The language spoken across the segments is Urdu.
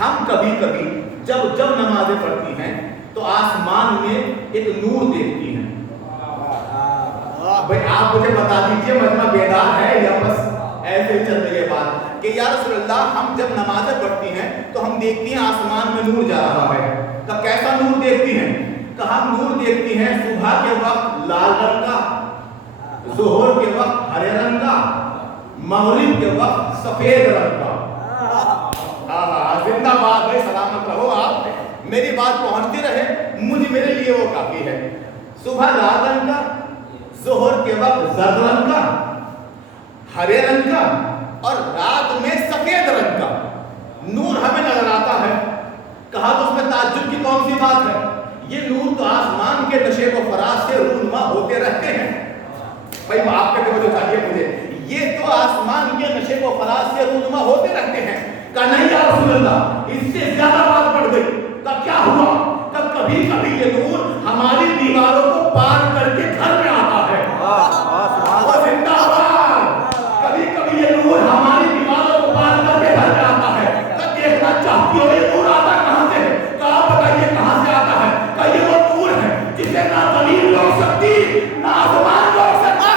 ہم کبھی کبھی جب نمازیں پڑھتی ہیں تو آسمان میں ایک نور دیکھتی ہیں. بھائی آپ مجھے بتا دیجئے مجمع بیدار ہے یا بس ایسے ہی چل رہی ہے بات کہ یا رسول اللہ ہم جب نمازیں پڑھتی ہیں تو ہم دیکھتی ہیں آسمان میں نور جا رہا ہے. کہ کیسا نور دیکھتی ہیں؟ کہ ہم نور دیکھتی ہیں صبح کے وقت لال رنگ کا، ظہر کے وقت ہرے رنگ کا، مغرب کے وقت سفید رنگ کا. زندہ باد بھائی، سلامت رہو آپ، میری بات پہنچتی رہے، میرے لیے وہ کافی ہے. صبح لال رنگ کا، ظہر کے وقت زرد رنگ کا، ہرے رنگ کا، اور رات میں سفید رنگ کا نور ہمیں نظر آتا ہے. کہا تو اس میں تعجب کی کون سی بات ہے؟ یہ نور تو آسمان کے نشیب و فراز سے رونما ہوتے رہتے ہیں. بھائی آپ کے توجہ چاہیے مجھے، یہ تو آسمان کے نشیب و فراز سے رونما ہوتے رہتے ہیں. کہا نہیں یا رسول اللہ، اس سے زیادہ بات بڑھ گئی. کہا کیا ہوا؟ کہ کبھی کبھی یہ نور ہماری دیواروں کو پار کر کے گھر میں آتا ہے. وہ زندہ باد. کبھی کبھی یہ نور ہماری دیواروں کو پار کر کے گھر میں آتا ہے. کہ دیکھنا چاہتی ہو یہ نور آتا کہاں سے ہے؟ کہ آپ بتائیے کہاں سے آتا ہے؟ کہ یہ وہ نور ہے جسے نہ زمین روک سکتی نہ آسمان روک سکتا.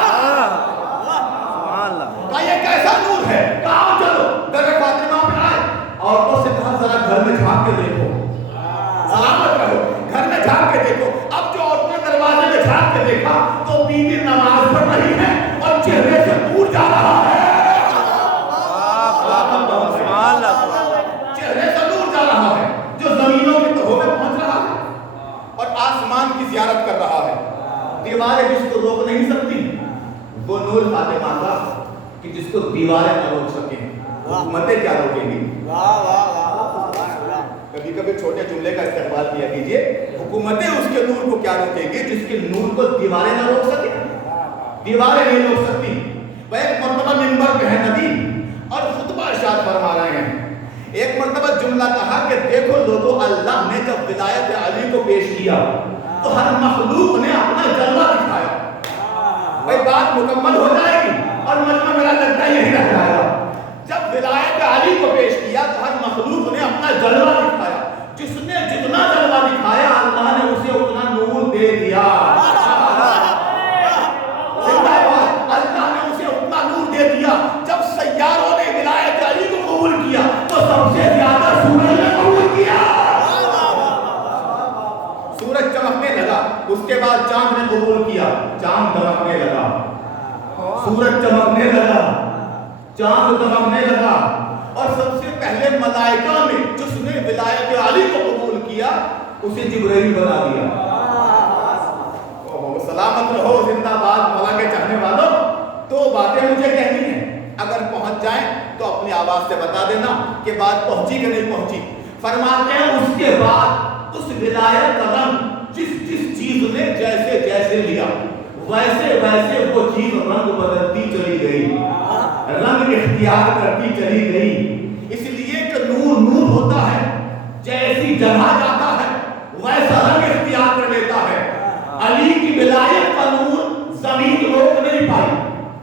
کہ یہ کیسا نور ہے؟ کہ آؤ چلو در فاطمہ پہ آئے. عورتوں سے کہا ذرا گھر میں جھانک کے دیکھو. سلامت رہو، گھر میں جھانک کے دیکھو. اب جو عورتوں نے دروازے میں جھانک کے دیکھا تو بیوی نماز پڑھ رہی ہے اور چہرے سے نور جا رہا ہے. چہرے سے نور جا رہا ہے جو زمینوں کے تہوں میں پہنچ رہا ہے اور آسمان کی زیارت کر رہا ہے. دیواریں جس کو روک نہیں سکتی وہ نور فاطمہ کا کہ جس کو دیواریں نہ روک سکیں. حکومتیں کیا روکیں گی؟ کبھی کبھی چھوٹے جملے کا استقبال کیا کیجئے. حکومتیں اس کے نور کو کیا روکیں گی جس کے نور کو دیواریں نہ روک سکیں؟ دیواریں نہیں روک سکتی. وہ ایک مرتبہ منبر پہ ہے نبی اور خطبہ ارشاد فرما رہے ہیں. ایک مرتبہ جملہ کہا کہ دیکھو لوگوں، اللہ نے جب ولایت علی کو پیش کیا تو ہر مخلوق نے اپنا جلوہ دکھایا. بھائی بات مکمل ہو جائے گی اور مجمع میرا لگتا ہے یہی رہ جائے گا. جب ولایت علی کو پیش کیا تو ہر مخلوق نے اپنا جلوہ دکھایا. جس نے جتنا جلوہ دکھایا اللہ نے اسے اتنا نور دے دیا. اللہ نے اسے اتنا نور دے دیا. جب سیاروں نے ولایت علی کو قبول کیا تو سب سے زیادہ سورج نے قبول کیا. سورج چمکنے لگا، اس کے بعد چاند نے قبول کیا، چاند دمکنے لگا. سورج چمکنے لگا، چاند دمکنے لگا. اور سب سے پہلے ملائکہ میں جس نے ولایت علی کو قبول کیا اسے جبرائیل بنا دیا. سلامت رہو، زندہ باد مولا کے چاہنے والوں. دو باتیں مجھے کہنی ہیں، اگر پہنچ جائیں تو اپنی آواز سے بتا دینا کہ بات پہنچی کہ نہیں پہنچی. فرماتے ہیں اس کے بعد اس ولایت کا رنگ جس چیز نے جیسے جیسے لیا ویسے ویسے وہ چیز رنگ بدلتی چلی گئی، رنگ اختیار کرتی چلی گئی. اس لیے کہ نور نور ہوتا ہے، جیسی جگہ جاتا ہے ویسا رنگ اختیار کر لیتا ہے. علی کی ولایت کا نور زمین روک نہیں پائی،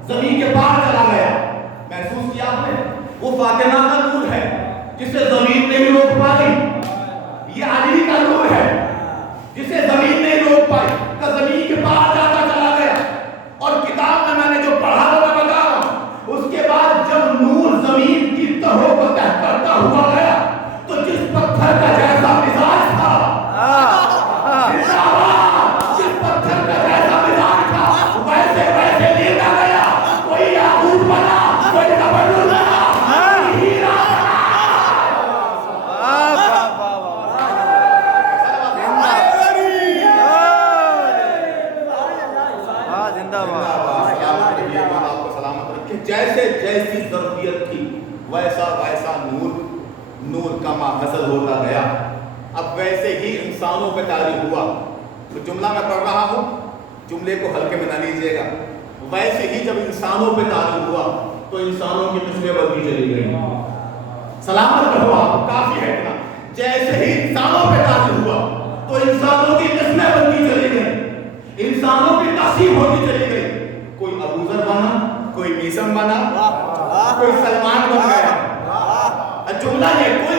زمین کے پار چلا گیا. محسوس کیا آپ نے؟ وہ فاطمہ کا نور ہے جسے زمین نہیں روک پائی. یہ علی کا نور ہے جسے زمین نہیں روک پائی کہ زمین کے پار جاتا چلا گیا. اور کتاب میں نے جو پڑھا وہ میں بتا رہا ہوں. اس کے بعد جب نور زمین کی تہوں کو تہ کرتا ہوا گیا تو جس پتھر کا جیسا مزاج تھا، جس پتھر کا جیسا مزاج تھا ویسے ویسے لیتا گیا. کوئی یاقوت بنا، کوئی زبرجد بنا، ہیرا جیسے جیسی ضرورت تھی ویسا ویسا نور کا ماحصل ہوتا گیا. اب ویسے ہی انسانوں پہ طاری ہوا. تو جملہ میں پڑھ رہا ہوں، جملے کو ہلکے میں نہ لیجیے گا. ویسے ہی جب انسانوں پہ طاری ہوا تو انسانوں کی قسمیں بدلی چلی گئی. سلامت رہو آپ، کافی ہے اتنا. جیسے ہی انسانوں پہ طاری ہوا تو انسانوں کی قسمیں بدلی چلی گئی، انسانوں کی تقسیم ہوتی چلی گئی. کوئی ابو ذر بنا، کوئی میسم بنا، کوئی سلمان بن گیا. جملہ یہ کوئی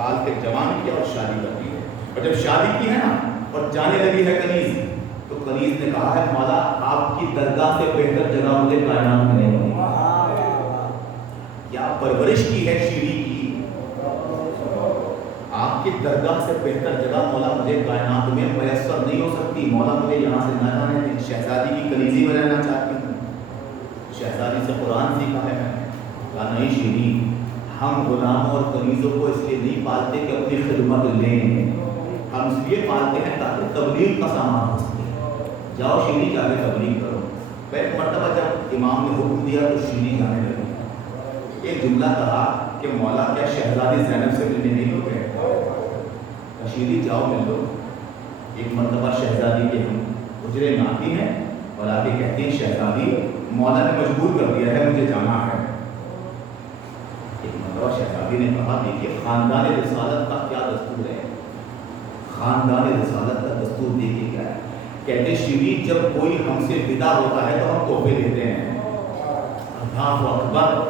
بال کے جوان کیا اور شادی کر دی ہے. اور جب شادی کی ہے نا اور جانے لگی ہے کنیز, تو کنیز نے کہا ہے مولا آپ کی درگاہ سے بہتر جگہ مجھے کائنات میں نہیں ملی. کیا پرورش کی ہے شیری کی, آپ کی درگاہ سے بہتر جگہ مولا مجھے کائنات میں میسر نہیں ہو سکتی. مولا مجھے یہاں سے نہ جانے دیں, شہزادی کی کنیزی میں رہنا چاہتی ہوں. شہزادی سے قرآن سیکھا ہے میں نے. کہا نہیں شیری, ہم غلاموں اور کنیزوں کو اس لیے نہیں پالتے کہ اپنی خدمت لیں, ہم اس لیے پالتے ہیں تاکہ تبلیغ کا سامان ہو سکے. جاؤ شیری جا کے تبلیغ کرو. ایک مرتبہ جب امام نے حکم دیا تو شیری جانے لگی. ایک جملہ کہا کہ مولا کیا شہزادی زینب سے ملنے نہیں ہو گئے؟ شیری جاؤ مل لو. ایک مرتبہ شہزادی کے ہم حجرے میں آتی ہیں اور آگے کہتی ہیں شہزادی مولا نے مجبور کر دیا ہے مجھے جانا ہے. ایک مرتبہ شہزادی نے کہا دیکھیے خاندان رسالت کا کیا دستور ہے, خاندان رسالت کا دستور دیکھیے کیا ہے. کہتے شیری جب کوئی ہم سے ودا ہوتا ہے تو ہم تحفے دیتے ہیں. اللہ اکبر,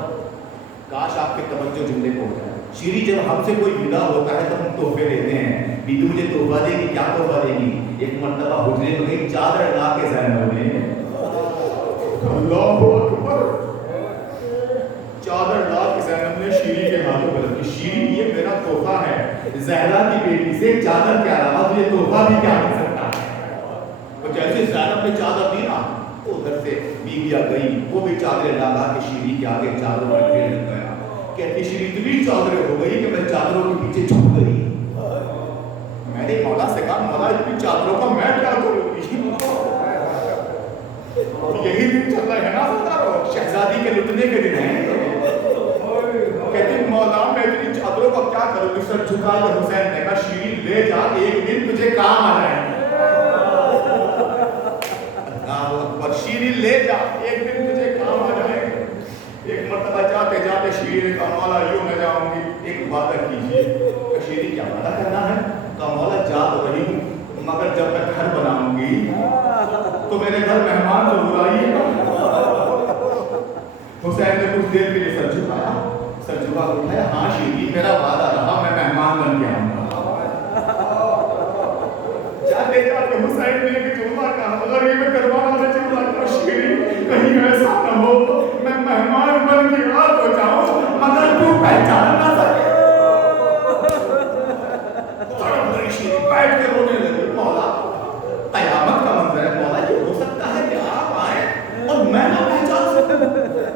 کاش آپ کے توجہ جملے کو ہو جائے. شیری جب ہم سے کوئی ودا ہوتا ہے تو ہم تحفے دیتے ہیں. بیوی مجھے تحفہ دے گی, کیا تحفہ دے گی؟ ایک مرتبہ حجرے میں گئی, چادر لا کے زینب نے, اللہ اکبر, چادر لا کے زینب نے شیری کے ہاتھوں میں رکھی. شیری یہ میرا تحفہ ہے, زہرا کی بیٹی سے چادر کے علاوہ تجھے تحفہ بھی کیا مل سکتا ہے. اور جیسے زینب نے چادر دی نا تو ادھر سے بیوی آ گئی, وہ بھی چادریں لا کے شیری کے آگے چادروں میں پھیر گیا. کہتی شیری اتنی چادریں ہو گئی کہ میں چادروں کے پیچھے چھپ گئی. میں نے مولا سے کہا مولا اتنی چادروں کا میں کیا کروں گی. یہی دن چل رہا ہے نا شہزادی کے لٹنے کے دن ہیں. کہتی مولا میں اتنی چادروں کا کیا کروں گی. سر جھکا کے حسین نے کہا شیری لے جا, ایک دن تجھے کام آ جائے. اور شیری لے جا, ایک دن تجھے کام آ جائے. ایک مرتبہ جاتے جاتے شیری نے کہا مولا یوں میں جاؤں گی, ایک وعدہ کیجیے. شیری کیا وعدہ کرنا ہے؟ کہا مولا جا تو رہی ہوں مگر جب میں گھر بناؤں گی تو میرے گھر مہمان ضرور آئیے گا. حسین نے کچھ دیر کے لیے سر جھکایا, سر جھکا اٹھایا, ہاں شیری میرا وعدہ رہا, میں مہمان بن کے آؤں گا. جاتے جاتے حسین نے ایک جملہ کہا, اگر یہ میں کروانا ہے جملہ کہا شیری کہیں ایسا نہ ہو میں مہمان بن کے آ تو جاؤں مگر تو پہچان نہ سکے. بیٹھ کے رونے لگی. مولا قیامت کا منظر ہے, مولا یہ ہو سکتا ہے کہ آپ آئیں اور میں نہ پہچان سکوں؟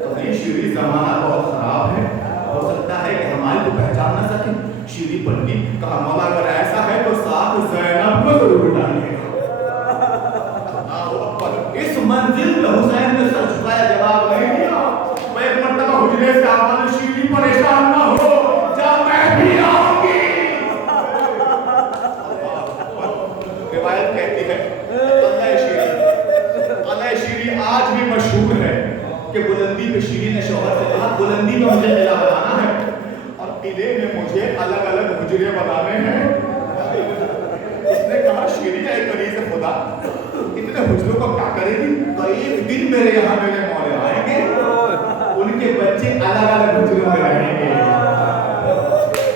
تو نہیں شیری زمانہ بہت خراب ہے, ہو سکتا ہے کہ ہماری کو پہچان نہ سکیں. شیری پلٹی, کہا مولا اگر ایسا ہے تو ساتھ زینب کو ضرور ڈالیے گا. اس منزل میں حسین نے سر جھکایا, جواب نہیں دیا. میں ایک مرتبہ حجرے سے آواز, شیری پریشان نہ ہو جا میں بھی آؤں گی. روایت کہتی ہے قلعہ شیری آج بھی مشہور ہے کہ بلندی پہ شیری نے شوہر سے کہا بلندی پہ مجھے قلعہ بنانا ہے اور قلعے میں مجھے الگ الگ حجرے بنانے ہیں. اس نے کہا شیری اے کنیز خدا اتنے حجروں کو کیا کرے گی؟ ایک دن میرے یہاں میرے مولا آئیں گے, ان کے بچے الگ الگ حجروں میں رہیں گے.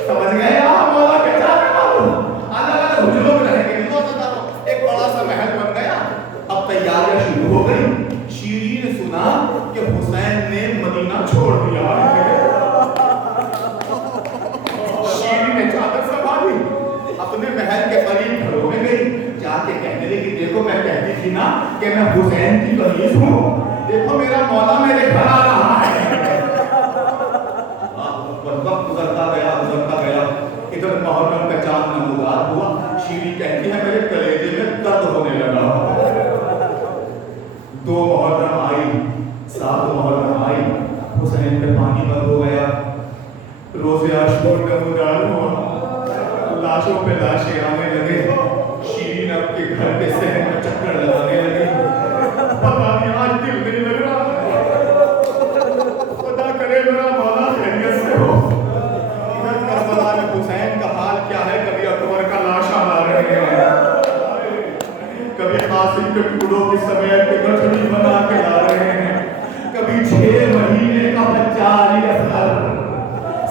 سمجھ گئے آپ مولا کے چاہنے والوں, الگ الگ حجروں میں رہیں گے. ایک بڑا سا محل بن گیا. اب تیاریاں شروع ہو گئی. شیری نے سنا کہ حسین نے مدینہ چھوڑ دیا. شیری نے چادر سنبھالی, اپنے محل کے قریب گھروں میں گئی, جا کے کہنے لگی دیکھو میں کہتی تھی نا کہ میں حسین کی کنیز ہوں, دیکھو میرا مولا میرے گھر آ رہا ہے. وقت گزرتا گیا. ادھر محرم کا چاند نمودار ہوا. شیری کہتی ہے میرے کلیجے میں درد ہونے لگا. 2 محرم آئی, 7 محرم آئی, حسین پہ پانی بند ہو گیا. روزے عاشور نمودار ہوا, لاشوں پہ لاشیں آنے لگے. شیری نے اپنے گھر کے صحن میں چکر لگانے لگی. پتہ نہیں آج دل نہیں لگ رہا, خدا کرے میرا مولا خیریت سے ہو. کربلا میں حسین کا حال کیا ہے, کبھی اکبر کا لاشا لا رہے ہیں, کبھی قاسم کے ٹکڑوں کی سمیت کے گٹھڑی بنا کے لا رہے ہیں, کبھی 6 مہینے کا بچہ علی اصغر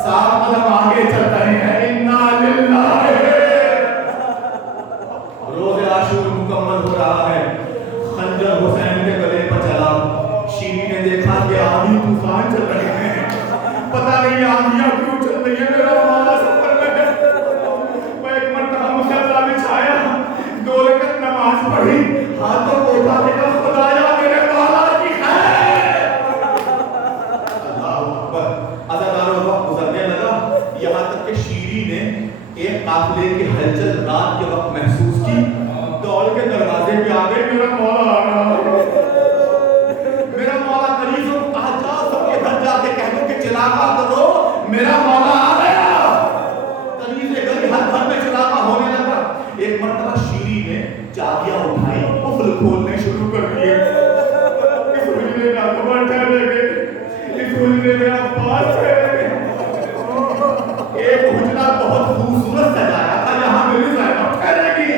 7 قدم آگے چل رہے ہیں. شیری نے ایک قافلے کی ہلچل رات کے وقت محسوس کی، دوڑ کے دروازے پہ آ گئے، میرا مولا آ رہا ہے، میرا مولا قریب کو کہا جاؤ سب کے گھر جا کے کہہ دو کہ چراغا کرو، میرا مولا آ گیا۔ قریب سے گھر ہر گھر میں چراغا ہونے لگا۔ ایک مرتبہ شیری نے چابیاں اٹھائی، قفل کھولنے شروع کر دیے۔ اس حجرے میں اکبر ٹھہرے گئے، اس حجرے میں عباس ٹھہرے گئے۔ ایک حجرہ بہت خوبصورت سجایا تھا، یہاں میری زینب ٹھہرے گی۔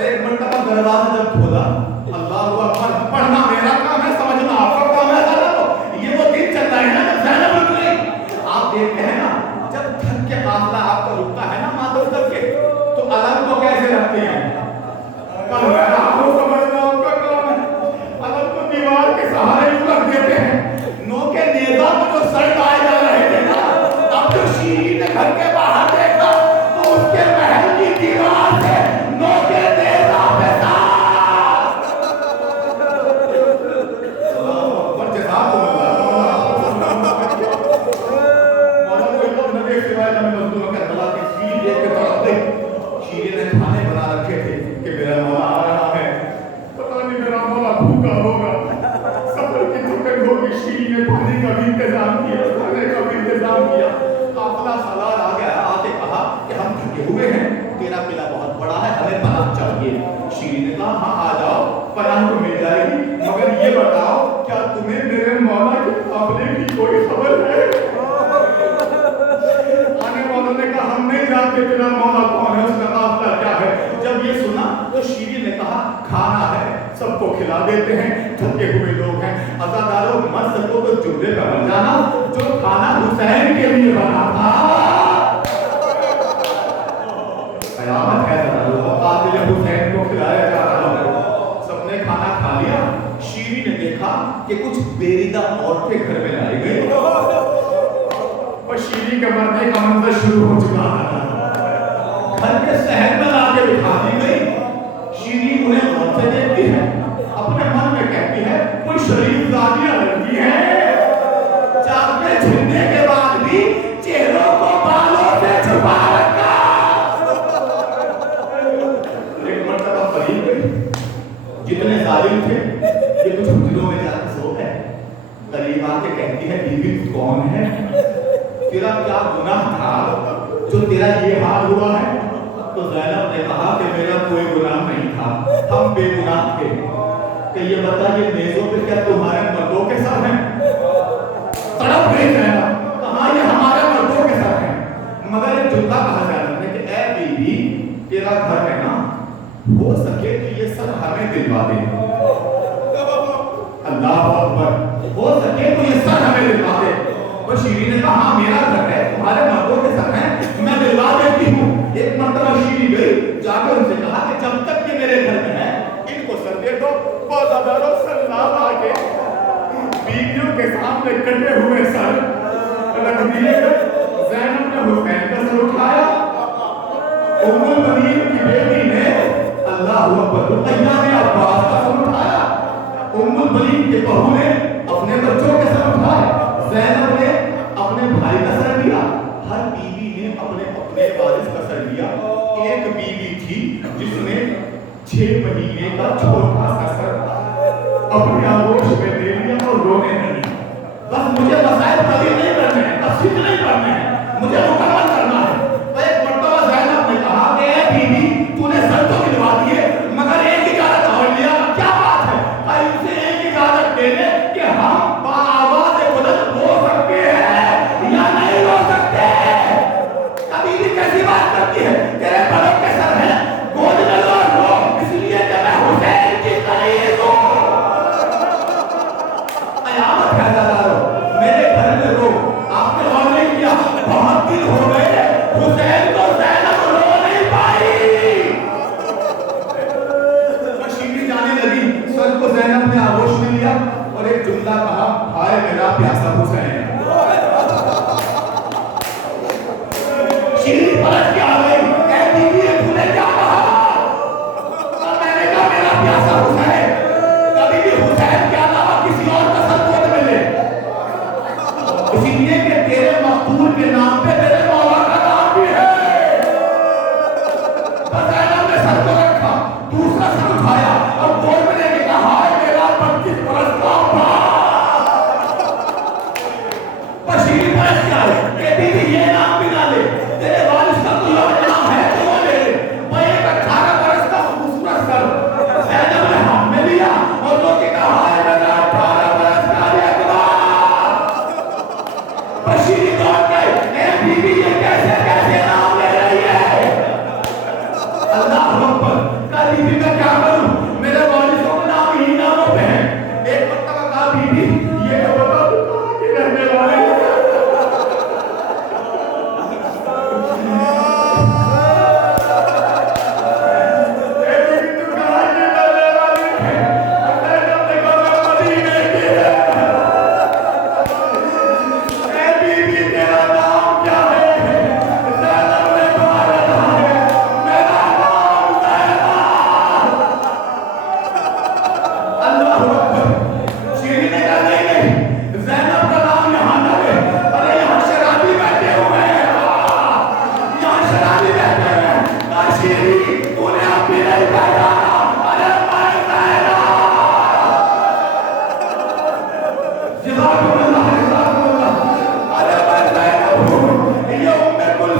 ایک مرتبہ دروازہ جب کھولا، اللہ اکبر، پڑھنا میرا کام ہے، سمجھنا آپ کا کام ہے۔ یہ وہ دن چلتا ہے نا جب زینب رک گئی۔ آپ دیکھتے ہیں نا جب تھک کے قافلہ آپ کا رکتا ہے نا ماتو کر کے، تو علم کو کیسے رکھتے ہیں؟ پر میرا ہوں سمجھنا آپ کا کام ہے۔ علم کو دیوار کے سہارے یوں رکھ دیتے ہیں، نو کے نیزہ میں جو سر آئے جا رہے تھے نا، اب جو شیری نے گھر کے باہر دیکھا تو اس کے محل کی دیوار سے نو کے نیزہ پہ ساتھ۔ اللہ اکبر، جزاکم اللہ۔ مولا کوئی لوگ نہ دیکھ سوائے جب مزدوروں کے بلا کے شیری دیکھ کے تڑپ گئی۔ شیری نے کھانے بنا رکھے تھے کہ میرا مولا آ رہا ہے، پتہ نہیں میرا مولا بھوکا ہوگا، سفر کی تھکن ہوگی۔ شیری نے پانی کا بھی انتظام کیا، کھانے کا بھی انتظام کیا۔ قافلہ سالار آ گیا، آ کے کہا کہ ہم تھکے ہوئے ہیں، تیرا قلعہ بہت بڑا ہے، ہمیں پناہ چاہیے۔ شیری نے کہا ہاں آ جاؤ، پناہ تو مل جائے گی، مگر یہ بتاؤ کیا تمہیں میرے مولا کے قافلے کی کوئی خبر ہے؟ آنے والوں نے کہا ہم نہیں جانتے تیرا مولا کون ہے، اس کا قافلہ کیا ہے۔ جب یہ سنا تو شیری نے کہا کھانا ہے، سب کو کھلا دیتے ہیں، تھکے ہوئے لوگ ہیں، عزاداروں مر سکو تو جملے پہ بن جانا، جو کھانا حسین کے لیے بنا تھا۔ قیامت ہے قاتل حسین کو کھلایا جا رہا ہے۔ سب نے کھانا کھا لیا۔ شیری نے دیکھا کہ کچھ بیریدہ عورتیں گھر میں لائی گئی، اور شیری کے مرنے کا منظر شروع ہو چکا تھا۔ گھر کے صحن میں لا کے بٹھا دی گئی۔ شیری انہیں غور سے دیکھتی ہے، اپنے من میں کہتی ہے کوئی شریف زادیاں لڑکی ہیں، چاکنے چھننے کے بعد بھی چہروں کو بالوں سے چھپا رکھا۔ ایک مرتبہ قریب گئی، جتنے ظالم تھے یہ کچھ حجروں میں جا کے سو گئے۔ قریب آ کے کہتی ہے بیوی تو کون ہے، تیرا کیا گناہ تھا جو تیرا یہ حال ہوا ہے؟ تو زینب نے کہا کہ میرا کوئی گناہ نہیں تھا، ہم بے گناہ تھے۔ کہ یہ بتا یہ نیزوں پہ کیا تمہارے مردوں کے سر ہیں؟ تڑپ گئی زینب، کہا یہ ہمارے مردوں کے سر ہیں۔ مگر ایک جملہ کہا زینب نے کہ اے بیوی تیرا گھر ہے نا، ہو سکے تو یہ سر ہمیں دلوا دے۔ اللہ اکبر، ہو سکے تو یہ سر ہمیں دلوا دے۔ اور شیری نے کہا ہاں میرا گھر ہے، تمہارے مردوں کے سر ہیں، میں دلوا دیتی ہوں۔ ایک مرتبہ شیری گئی، جا کے ان سے کہا کہ جب تک یہ میرے گھر میں ہے ان کو سر دے دو۔ بازاروں سلام آ کے بیویوں کے سامنے کٹے ہوئے سر رکھ دیے گئے۔ زینب نے حسین کا سر اٹھایا، ام المؤمنین کی بیٹی نے اللہ اکبر رقیہ نے عباس کا سر اٹھایا، ام المؤمنین کے بہو نے اپنے بچوں کے سر اٹھائے، زینب نے اپنے بھائی کا سر لیا، ہر بیوی نے اپنے اپنے وارث کا سر لیا۔ ایک بیوی تھی جس نے 6 مہینے کا چھوٹا سا سر اپنے آغوش میں دے لیا اور رونے لگی۔ بس مجھے مسائل طویل نہیں کرنے ہیں، تفصیل نہیں کرنے ہیں، مجھے مکمل کرنا ہے۔ تو ایک مرتبہ زینب نے کہا کہ اے بیوی تو نے سر تو دلوا دیے مگر ایک اجازت اور لیا، کیا بات ہے؟ ان سے ایک اجازت دے دے کہ ہم بآواز بلند رو سکتے ہیں یا نہیں رو سکتے۔ کبھی بھی کیسی بات کرتی ہے، تیرے بڑوں کے سر ہیں، گود میں لو رو، اس لیے کہ میں حسین کی قریب ہوں۔ قیامت ہے عزادارو، میرے گھر میں رو، آپ نے غور نہیں کیا، بہت دن ہو گئے حسین کو زینب رو نہیں پائی۔ شیری جانے لگی، سر کو زینب نے آغوش میں لیا اور ایک جملہ کہا ہائے میرا پیاسا حسین۔ شیری پلٹ کے آ گئی، اے بیوی تو نے کیا کہا؟ اور میں نے کہا میرا پیاسا حسین، کبھی بھی حسین کے علاوہ کسی اور کا سر گود میں لے، اسی لیے کہ تیرے مقتول کے نام پہ تیرے